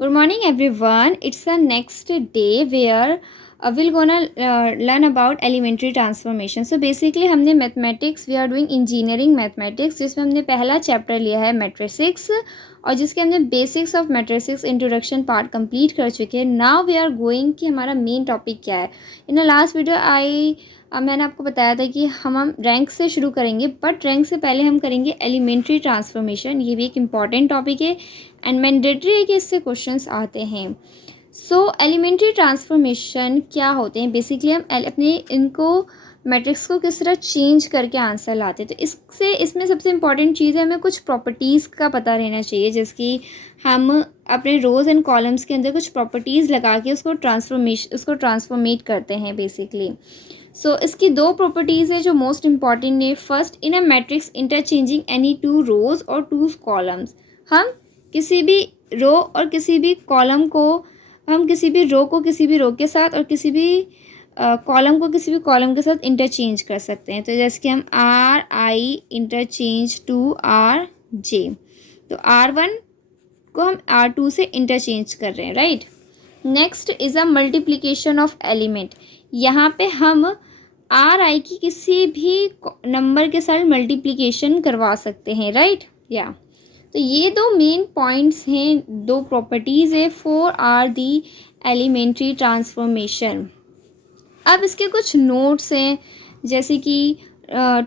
Good morning, everyone. It's the next day where we're gonna learn about elementary transformation. So basically हमने mathematics we are doing engineering mathematics जिसमें हमने पहला chapter लिया है matrices और जिसके हमने basics of matrices introduction part complete कर चुके हैं. नाउ वी आर गोइंग कि हमारा मेन टॉपिक क्या है. इन द लास्ट वीडियो मैंने आपको बताया था कि हम रैंक से शुरू करेंगे, बट रैंक से पहले हम करेंगे एलिमेंट्री ट्रांसफॉर्मेशन. ये भी एक इम्पॉर्टेंट टॉपिक है एंड मैंडेटरी है कि इससे क्वेश्चंस आते हैं. सो एलिमेंट्री ट्रांसफॉर्मेशन क्या होते हैं? बेसिकली हम अपने इनको मैट्रिक्स को किस तरह चेंज करके आंसर लाते हैं. तो इसमें सबसे इम्पॉर्टेंट चीज़ है हमें कुछ प्रॉपर्टीज़ का पता रहना चाहिए, जिसकी हम अपने रोज़ एंड कॉलम्स के अंदर कुछ प्रॉपर्टीज़ लगा के उसको ट्रांसफॉर्मेट करते हैं बेसिकली. सो इसकी दो प्रॉपर्टीज़ है जो मोस्ट इम्पॉर्टेंट है. First, in a matrix interchanging any two रोज़ और टू कॉलम्स. हम किसी भी रो और किसी भी कॉलम को किसी भी रो के साथ और किसी भी कॉलम को किसी भी कॉलम के साथ इंटरचेंज कर सकते हैं. तो जैसे कि हम RI इंटरचेंज टू RJ, तो R1 को हम R2 से इंटरचेंज कर रहे हैं, right. Next is a multiplication of element. यहाँ पे हम RI की किसी भी नंबर के साथ मल्टीप्लिकेशन करवा सकते हैं, राइट. या तो ये दो मेन पॉइंट्स हैं, दो प्रॉपर्टीज़ है for are the elementary transformation. अब इसके कुछ नोट्स हैं, जैसे कि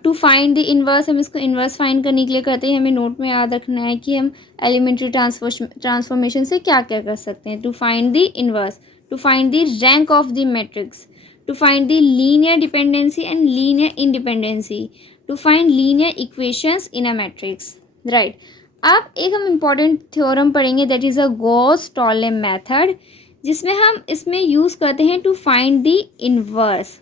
टू फाइंड द इन्वर्स. हम इसको इन्वर्स फाइंड करने के लिए करते हैं. हमें नोट में याद रखना है कि हम एलिमेंट्री ट्रांसफॉर्मेशन से क्या क्या कर सकते हैं. To find the inverse, to find the rank of the matrix, to find the linear dependency and linear independency, to find linear equations in a matrix, right. अब एक हम इम्पॉर्टेंट थ्योरम पढ़ेंगे, that is a Gauss Jordan method, जिसमें हम इसमें use करते हैं to find the inverse.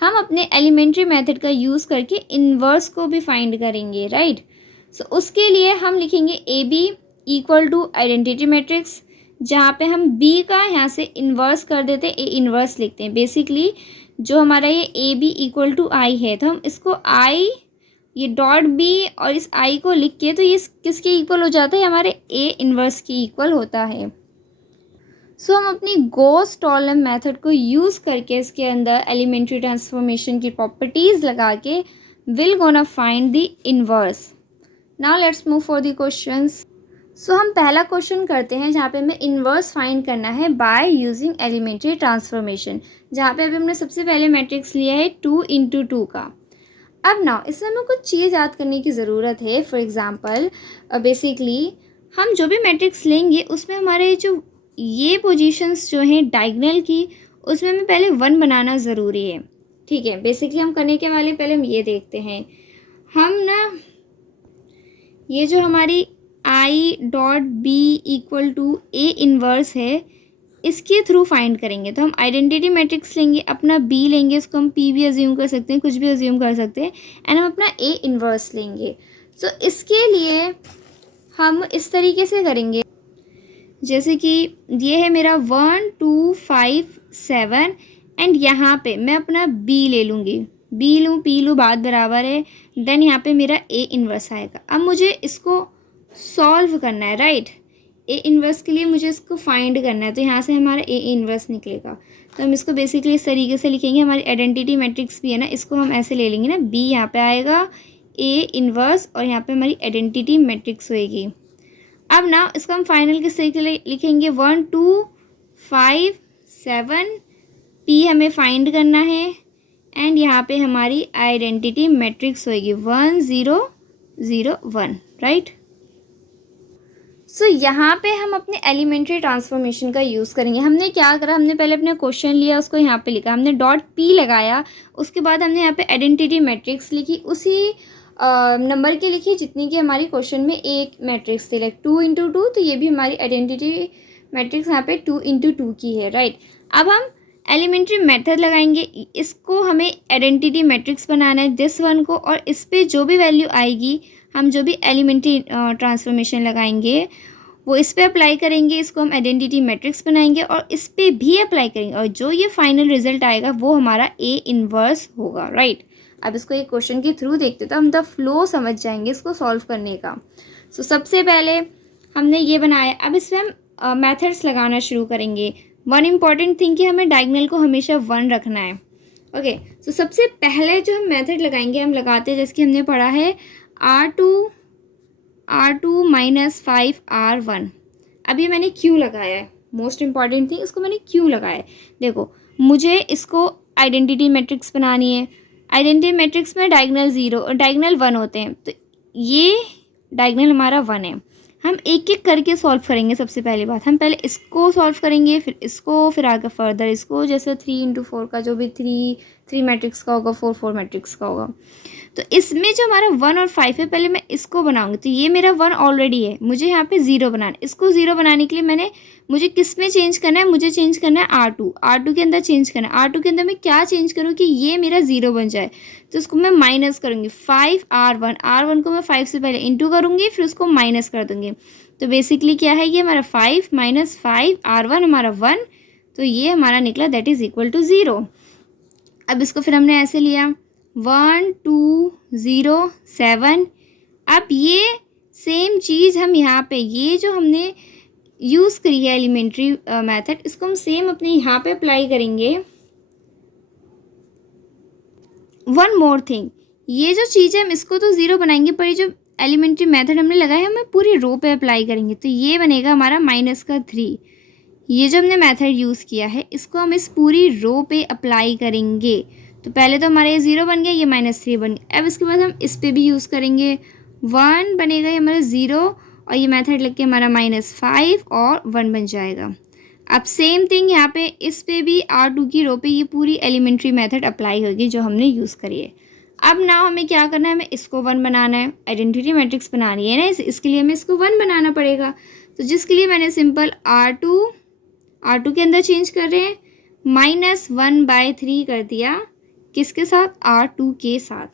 हम अपने एलिमेंट्री मेथड का यूज़ करके इन्वर्स को भी फाइंड करेंगे, राइट. सो उसके लिए हम लिखेंगे AB equal to identity matrix, जहाँ पे हम B का यहाँ से इन्वर्स कर देते हैं, A इन्वर्स लिखते हैं. बेसिकली जो हमारा ये AB इक्वल टू I है, तो हम इसको I ये डॉट B और इस I को लिख के, तो ये किसके इक्वल हो जाता है? हमारे A इन्वर्स के इक्वल होता है. सो हम अपनी गॉस-टॉलेम मेथड को यूज़ करके इसके अंदर एलिमेंट्री ट्रांसफॉर्मेशन की प्रॉपर्टीज़ लगा के will gonna find the inverse. Now let's move for the questions. So हम पहला क्वेश्चन करते हैं जहाँ पे हमें इन्वर्स फाइंड करना है बाय यूजिंग एलिमेंट्री ट्रांसफॉर्मेशन, जहाँ पे अभी हमने सबसे पहले मैट्रिक्स लिया है 2 × 2 का. अब ना इसमें हमें कुछ चीज़ याद करने की ज़रूरत है. फॉर एग्ज़ाम्पल बेसिकली हम जो भी मैट्रिक्स लेंगे उसमें हमारे जो ये पोजीशंस जो हैं डायगोनल की, उसमें हमें पहले 1 बनाना ज़रूरी है, ठीक है. बेसिकली हम करने के वाले पहले हम ये देखते हैं. हम ना ये जो हमारी I.B equal to A inverse है, इसके थ्रू फाइंड करेंगे. तो हम आइडेंटिटी मैट्रिक्स लेंगे, अपना B लेंगे, इसको हम P भी अज्यूम कर सकते हैं, कुछ भी अज्यूम कर सकते हैं, एंड हम अपना A इन्वर्स लेंगे. सो इसके लिए हम इस तरीके से करेंगे, जैसे कि ये है मेरा 1 2 5 7 एंड यहाँ पे मैं अपना B ले लूँगी, B लूँ P लूँ, बात बराबर है. देन यहाँ पे मेरा A इन्वर्स आएगा. अब मुझे इसको सॉल्व करना है, राइट. A इन्वर्स के लिए मुझे इसको फाइंड करना है, तो यहाँ से हमारा A इन्वर्स निकलेगा. तो हम इसको बेसिकली इस तरीके से लिखेंगे. हमारी आइडेंटिटी मैट्रिक्स भी है ना, इसको हम ऐसे ले लेंगे ना, B यहाँ पे आएगा, A इन्वर्स और यहाँ पे हमारी आइडेंटिटी मैट्रिक्स होएगी. अब ना इसको हम फाइनल किस तरीके से लिखेंगे, 1 2 5 7 P हमें फाइंड करना है एंड यहाँ पे हमारी आइडेंटिटी मैट्रिक्स होएगी 1 0 0 1, राइट. सो यहाँ पे हम अपने एलिमेंट्री ट्रांसफॉर्मेशन का यूज़ करेंगे. हमने क्या करा, हमने पहले अपने क्वेश्चन लिया, उसको यहाँ पे लिखा, हमने डॉट P लगाया, उसके बाद हमने यहाँ पे आइडेंटिटी मैट्रिक्स लिखी, उसी नंबर की लिखी जितनी की हमारी क्वेश्चन में एक मैट्रिक्स थी, लाइक 2 × 2. तो ये भी हमारी आइडेंटिटी मैट्रिक्स यहाँ पे 2 × 2 की है, राइट. अब हम एलिमेंट्री मेथड लगाएंगे, इसको हमें आइडेंटिटी मैट्रिक्स बनाना है दिस वन को, और इस पर जो भी वैल्यू आएगी, हम जो भी एलिमेंट्री ट्रांसफॉर्मेशन लगाएंगे वो इस पर अप्लाई करेंगे, इसको हम आइडेंटिटी मैट्रिक्स बनाएंगे और इस पर भी अप्लाई करेंगे, और जो ये फाइनल रिजल्ट आएगा वो हमारा A इन्वर्स होगा, राइट. अब इसको एक क्वेश्चन के थ्रू देखते तो हम द फ्लो समझ जाएंगे इसको सॉल्व करने का. सो सबसे पहले हमने ये बनाया. अब इसमें हम मेथड्स लगाना शुरू करेंगे। वन इम्पॉर्टेंट थिंग कि हमें डायगोनल को हमेशा 1 रखना है। ओके, तो सबसे पहले जो हम मेथड लगाएंगे, हम लगाते हैं जैसे कि हमने पढ़ा है R2 माइनस 5R1। अब ये मैंने क्यों लगाया है, मोस्ट इम्पॉर्टेंट थिंग, इसको मैंने क्यों लगाया है। देखो, मुझे इसको आइडेंटिटी मैट्रिक्स बनानी है। आइडेंटिटी मैट्रिक्स में डायगोनल 1 होते हैं, तो ये डायगोनल हमारा 1 है। हम एक एक करके सॉल्व करेंगे। सबसे पहली बात, हम पहले इसको सॉल्व करेंगे, फिर इसको, फिर आगे फर्दर इसको। जैसे 3 × 4 का जो भी 3 मैट्रिक्स का होगा, 4 मैट्रिक्स का होगा। तो इसमें जो हमारा 1 और 5 है, पहले मैं इसको बनाऊंगी। तो ये मेरा 1 ऑलरेडी है, मुझे यहाँ पे 0 बनाना है। इसको 0 बनाने के लिए मुझे किस में चेंज करना है, मुझे चेंज करना है R2 के अंदर चेंज करना है। R2 के अंदर मैं क्या चेंज करूँ कि ये मेरा 0 बन जाए। तो उसको मैं माइनस करूँगी, 5R1 को मैं 5 से पहले इंटू करूँगी, फिर उसको माइनस कर दूँगी। तो बेसिकली क्या है, ये हमारा 5 - 5R1 हमारा 1, तो ये हमारा निकला, दैट इज़ इक्वल टू 0। अब इसको फिर हमने ऐसे लिया 1 2 0 7। अब ये सेम चीज़ हम यहाँ पे, ये जो हमने यूज़ करी है एलिमेंट्री मेथड, इसको हम सेम अपने यहाँ पे अप्लाई करेंगे। वन मोर थिंग, ये जो चीज़ है हम इसको तो 0 बनाएंगे, पर ये जो एलिमेंट्री मेथड हमने लगाया है, हमें पूरी रो पे अप्लाई करेंगे। तो ये बनेगा हमारा -3। ये जो हमने मेथड यूज़ किया है, इसको हम इस पूरी रो पे अप्लाई करेंगे। तो पहले तो हमारा ये 0 बन गया, ये -3 बन गया। अब इसके बाद हम इस पर भी यूज़ करेंगे, 1 बनेगा, ये हमारा 0, और ये मेथड लग के हमारा -5 और 1 बन जाएगा। अब सेम थिंग यहाँ पे इस पे भी R2 की रो पे ये पूरी एलिमेंट्री मेथड अप्लाई होगी जो हमने यूज़ करी है। अब ना हमें क्या करना है, हमें इसको 1 बनाना है, आइडेंटिटी मैट्रिक्स बनानी है ना, इसके लिए हमें इसको 1 बनाना पड़ेगा। तो जिसके लिए मैंने सिंपल R2 के अंदर चेंज कर रहे हैं, -1/3 कर दिया, किसके साथ, R2 के साथ।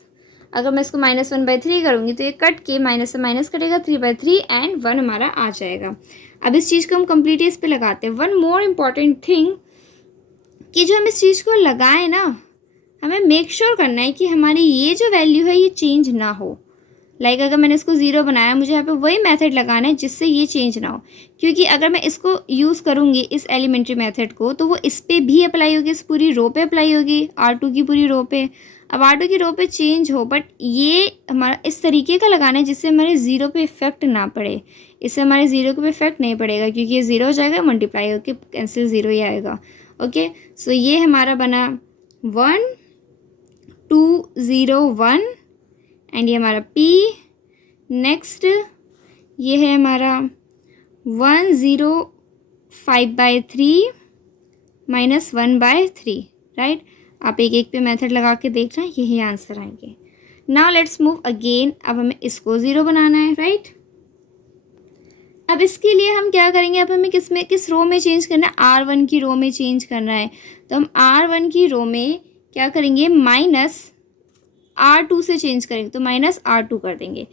अगर मैं इसको -1/3 करूँगी तो ये कट के माइनस से माइनस कटेगा, 3/3 एंड 1 हमारा आ जाएगा। अब इस चीज़ को हम कंप्लीटली इस पे लगाते हैं। वन मोर इम्पॉर्टेंट थिंग कि जो हम इस चीज़ को लगाएं ना, हमें मेक श्योर करना है कि हमारी ये जो वैल्यू है ये चेंज ना हो। लाइक अगर मैंने इसको 0 बनाया, मुझे यहाँ पे वही मेथड लगाना है जिससे ये चेंज ना हो, क्योंकि अगर मैं इसको यूज़ करूँगी इस एलिमेंट्री मेथड को, तो वो इस पर भी अप्लाई होगी, इस पूरी रो पे अप्लाई होगी, R2 की पूरी रो पे। अब R2 की रो पे चेंज हो, बट ये हमारा इस तरीके का लगाना है जिससे हमारे 0 पे इफेक्ट ना पड़े। इससे हमारे 0 पे इफेक्ट नहीं पड़ेगा, क्योंकि ये 0 हो जाएगा, मल्टीप्लाई होकर कैंसिल 0 ही आएगा। ओके, सो ये हमारा बना 1 2 0 1, एंड ये हमारा P। नेक्स्ट ये है हमारा 1 0 5/3 -1/3, राइट। आप एक एक पे मेथड लगा के देख रहे हैं, यही आंसर आएंगे। Now let's move again. अब हमें इसको 0 बनाना है, राइट। अब इसके लिए हम क्या करेंगे, अब हमें किस रो में चेंज करना है, R1 की रो में चेंज करना है। तो हम R1 की रो में क्या करेंगे, -R2 से चेंज करेंगे, तो -R2 कर देंगे।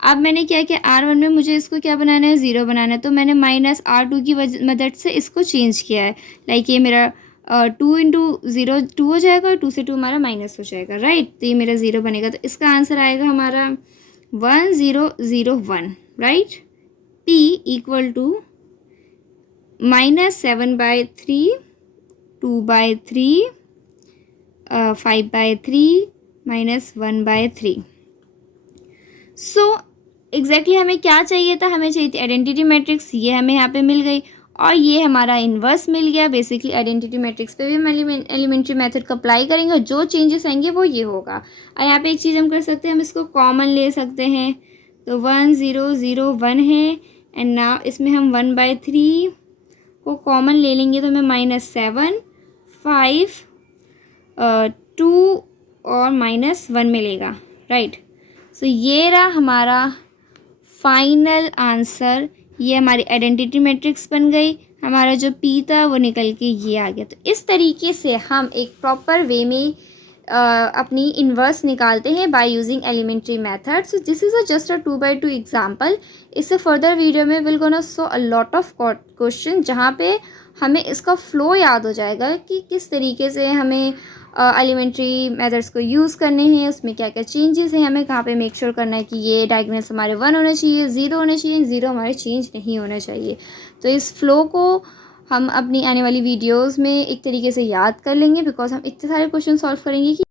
अब मैंने क्या किया, R1 में मुझे इसको क्या बनाना है, 0 बनाना है, तो मैंने -R2 की मदद से इसको चेंज किया है। लाइक ये मेरा 2 × 0 2 हो जाएगा, और 2 से 2 हमारा माइनस हो जाएगा, राइट। तो ये मेरा 0 बनेगा, तो इसका आंसर आएगा हमारा 1 0 0 1, right. P equal to -7/3 2/3 5/3 -1/3। So exactly हमें क्या चाहिए था, हमें चाहिए थी आइडेंटिटी मैट्रिक्स, ये हमें यहाँ पे मिल गई, और ये हमारा इन्वर्स मिल गया। बेसिकली आइडेंटिटी मैट्रिक्स पे भी हम एलिमेंट्री मेथड को अप्लाई करेंगे, और जो चेंजेस आएंगे वो ये होगा। और यहाँ पे एक चीज़ हम कर सकते हैं, हम इसको कॉमन ले सकते हैं। तो 1 0 0 1 है, एंड नाउ इसमें हम 1/3 को कॉमन ले लेंगे, तो हमें -7 5 2 और -1 मिलेगा, राइट। सो ये रहा हमारा फाइनल आंसर। ये हमारी आइडेंटिटी मैट्रिक्स बन गई, हमारा जो P था वो निकल के ये आ गया। तो इस तरीके से हम एक प्रॉपर वे में अपनी इन्वर्स निकालते हैं by using elementary method. So this is just a 2/2 example. इससे फर्दर वीडियो में will gonna show a lot of question, जहाँ पे हमें इसका फ्लो याद हो जाएगा कि किस तरीके से हमें एलिमेंट्री मेथड्स को यूज़ करने हैं, उसमें क्या क्या चेंजेस हैं, हमें कहाँ पे मेक श्योर करना है कि ये डायगोनल्स हमारे 1 होने चाहिए, 0 होने चाहिए, 0 हमारे चेंज नहीं होने चाहिए। तो इस फ्लो को हम अपनी आने वाली वीडियोस में एक तरीके से याद कर लेंगे, बिकॉज हम इतने सारे क्वेश्चन सॉल्व करेंगे कि